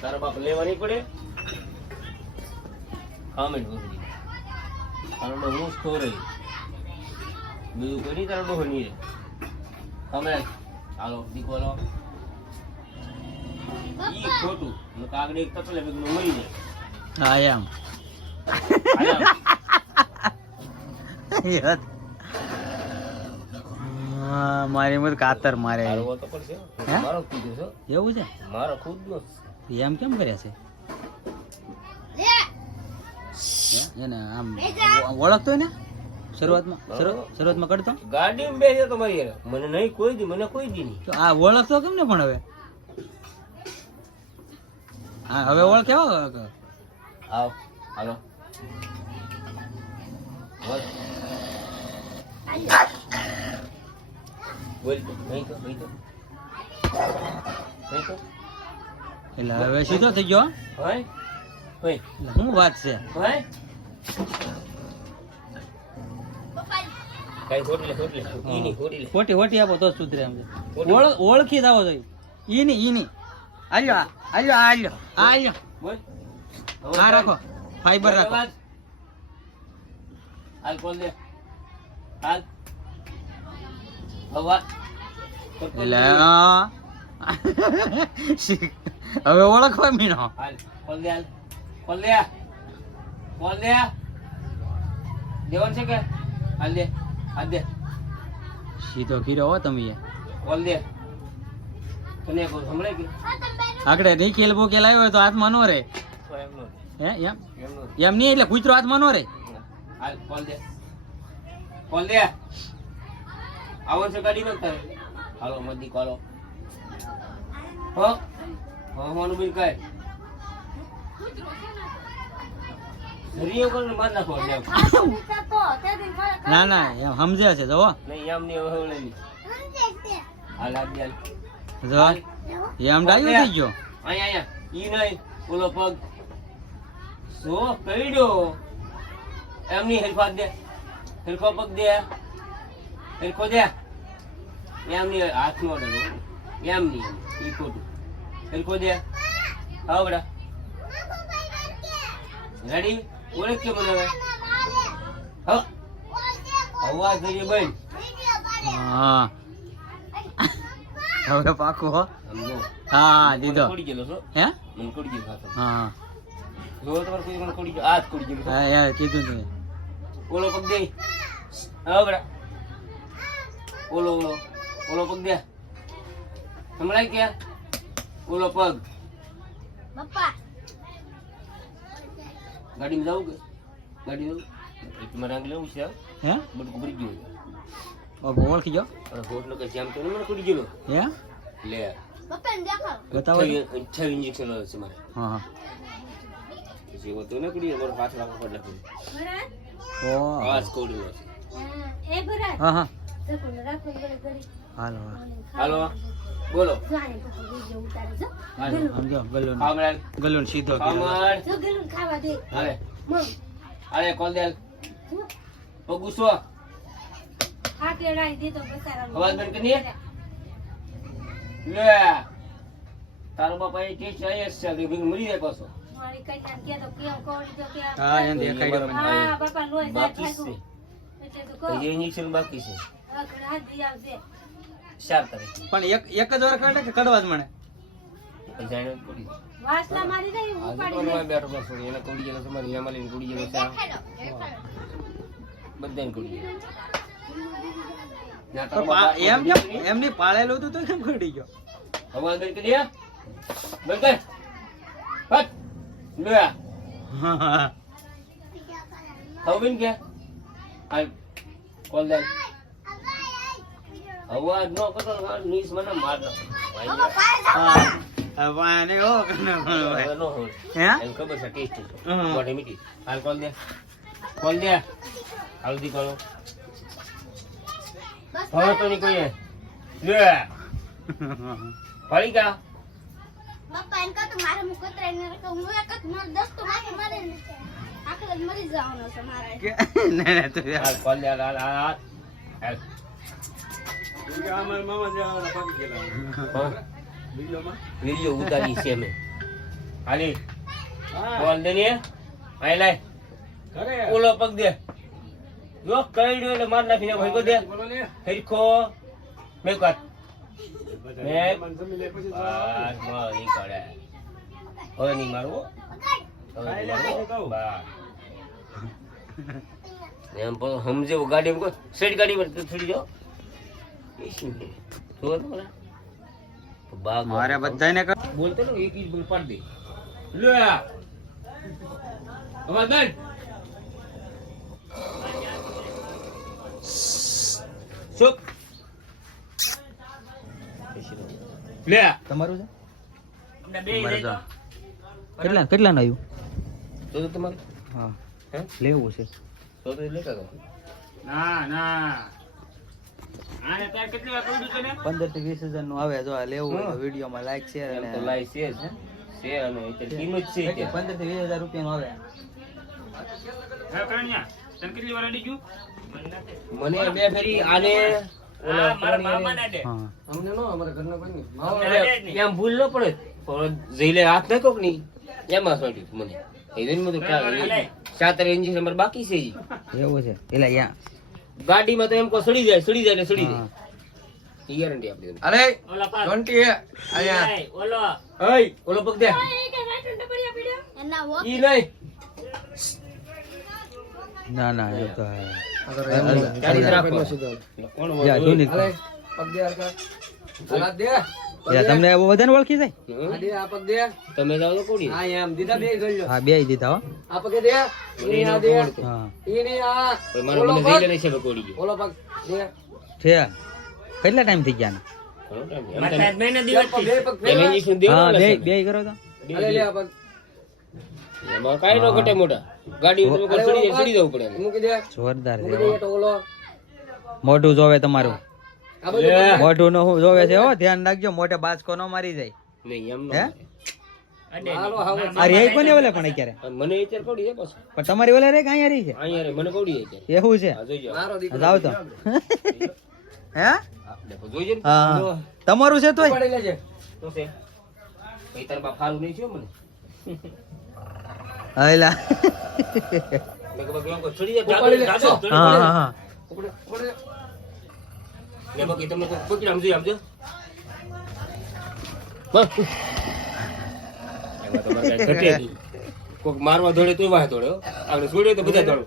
તારા બાપ લેવા નહીં પડે? ખામેન્ટ વગરી તારો ડો હું જ ખોરે બીજું કોઈ નહીં તારો ડોહો નહીં રે ખામેન્ટ હાલો દીકો લો ઈ ખોટું. કાગડે એક તકલે ભેગું મરી જાય. હા એમ. મારી મત કાતર? મારો. એવું છે? મારો ખુદ નો એમ કેમ કરે છે? એને આમ ઓળખતો ને? શરૂઆતમાં? શરૂઆતમાં કરતો? ગાડી બે બેસે તો મારી મને નહીં કોઈ દી મને કોઈ દી નહીં. તો આ ઓળખતો કેમ ને પણ હવે? હા હવે ઓળખ કેવો આવ હાલો. બોલ બોલ તો નહીં તો નહીં તો. નહીં તો. એટલે હવે સીધો થઈ ગયો હોય હોય શું વાત છે? હોય ખોટી ખોટી આપો તો સુધરે એમ ઓળખી જ આવો જોઈએ ઈની ઈની આલ્યો આ, આલ્યો આલ્યો. આલ્યો. હા રાખો. ફાઈબર રાખો. હાલ કોલ દે. હાલ. હવા એટલે. હવે ઓળખવા મીણો. હાલ કોલ દે હાલ. કોલ દે. કોલ દે. દેવન છે કે? હાલ દે હાલ દે. સીધો ખીરો હો તમે કોલ દે. તને સંભળાય કે? આગળ નિખિલ બોકેલ આવ્યો હોય તો હાથમાં નો રે હે એમ? એમ નહીં એટલે કૂતરો હાથમાં નો રે હાલ કોલ દે. કોલ દે. આવો છે ગાડી માં તારે. હાલો મધી કોલો હો હો હોનું બિલ કાય માર નાખો ના ના એમ સમજ્યા છે જો નહીં એમ નહીં હવે હાલ જો એમ ડાયો થઈ ગયો. અહીંયા અહીંયા. ઈ નહીં ઓલો પગ. સો કઈડ્યો એમની હેરફા દે. હેરફો પગ દે. હેરખો દે. એમની હાથ નો નહીં એમની ઈ ખોટું. બિલકુલ દે. આવો બડા રેડી ઓળખ કે મને હવે? હા. અવાજ જોઈએ બેન હા. હવે પાકું હો. દીધો. કોડી ગયેલો છો? હે? મને કોડી ગયેલો હા જો તમારે કોઈ મને કોડી ગયો. આ જ કોડી ગયેલો હા યાર કીધું તું. ઓલો પગ દે. હા બરા ઓલો ઓલો. ઓલો પગ દે. સંભળાય કે? ઓલો પગ. ગાડીમાં જવું કે? ગાડી જવું? એક રંગ લેવું છે હે? બટકું ભરી ગયું ગયો અને હોટલો કે જામ તો મને કોડી ગયેલો. હે? લે. બતાવો. છ છ ઇન્જેક્શન આવે છે મારે. હા હા. પછી હોતો ને કોડી મારો હાથ રાખવો પડે ઓ. આ જ કોડી હા હા હાલો હાલો હાલો. બોલો. ગલુન જો ગલ્લો કામરાન અરે સીધો કર્યો. કામર હાલે. હાલે કોલ દે. તો ગુસ્સો અવાજ બંધ કરી લે. તારો બાપા એ કે છે એ છે. કે ભીંગ મરી જાય પાછો. હા. બાકી છે. કે જાય તો છે તારીખ. પણ એક એક જ વાર કાઢે કે એમ જ એમ નહીં પાળેલું હતું તો કેમ ખડી ગયો? અવાજ બંધ કરી બંધ કર હા. હવે કે? કોલ દે. અવાજ નો કરતો ને નીસ મને માર કરીને ભણવાય. હવે નો હોય. હે? એને ખબર છે ટેસ્ટ છે. હમ. મીઠી. હાલ કોલ દે. કોલ દે. હલ્દી કરો હવે તો નહીં કોઈ લે. ફરી ગયા પપ્પા એમ કહો તો મારે હું કતરા કહું હું એક જ માર દસ તો માથે મારે ને મરી જવાનો છે મારે. ના, ના, તું હાલ કોલ દે હાલ હાલ હાલ હાલ. હાલ. વીડિયો ઉતારી છે મેં હાલી. બોલ દે ને. આય લાય. ઓલો પગ દે. જો કઈડ્યો એટલે માર નાખીને ભઈકો દે. હરખો મેં કાત મેં ઈ કરે હવે નહીં મારવો? હવે મારવો. બસ. એમ પણ સમજે ગાડી સેટ ગાડી પર થોડી જાઓ. મારે બધાને બોલતો ને એક બોલ પાડ દે. લે અવાજ બંધ ચૂપ લે તમારું છે? કેટલા કેટલા આવ્યું? તો તમારે. હા. લેવું છે તો તો ના જાઓ. પંદરથી વીસ હજારનું આવે જો આ લેવું હોય વીડિયો માં લાઈક શેર અને લાઈક છે. છે અને કિંમત છે પંદરથી વીસ હજાર રૂપિયા નું આવે મને બે ફેરી આને ઓલા પ્રાણીઓને- હા. એટલે એમ ભૂલ ન પડે. હાથ નાખો કે એમાં મને? એવું છે. એટલે ગાડીમાં તો એમ કહો સડી જાય સડી જાય ને સડી જાય. દઉં. અરે ઘંટી અહીંયા. ઓય, ઓલો પગ દે. ઈ નહીં ના ના એ તો તમને બધાને ઓળખી જાય? હમ? આ દે આ પગ દે તમે જાઓ તો કોડી હા એમ. દીધા બે ગળ્યો હા બે દીધા હો. આ પગે દે. ઈ આ દે. ઈ ની આ. ઓલો પગ. જઈ લે છે હવે કોડી ગયો. ઓલો પગ. દે. છે. કેટલા ટાઈમ થઈ ગયા હા બે બે કરો તો. કાંઈ ન ઘટે મોટા. ગાડી જવું પડે જોરદાર મોઢું તમારું. મોટું મોઢું નું જોવે છે હો. ધ્યાન રાખજો મોટે બાજકો નો મારી જાય. નહીં એમ હે? મારે. હાલો હાવ આ રે કોને ઓલે પણ અત્યારે? પણ મને અત્યારે કોડી છે પાછું. પણ તમારી ઓલે રે કઈ રહી છે? અહીંયા રે, મને કોડી છે એવું છે? જાવ તો. હે? તો. હા. તમારું છે તોય? પડી લેજે. શું છે? ભાઈ તારા બાપ હારું નહીં થયું મને? હલા મેં એમ કોઈ સડી જાય, જાજો, જાજો, હા હા હા. ઉપડે ઉપડે તમને કોઈ પકડી આમ જોઈ, આમ જો. બસ. એમાં તમારે કાંઈ ઘટે કોક મારવા દોડે તોય વાહ દોડ્યો હો. આપણે તો બધા દોડે.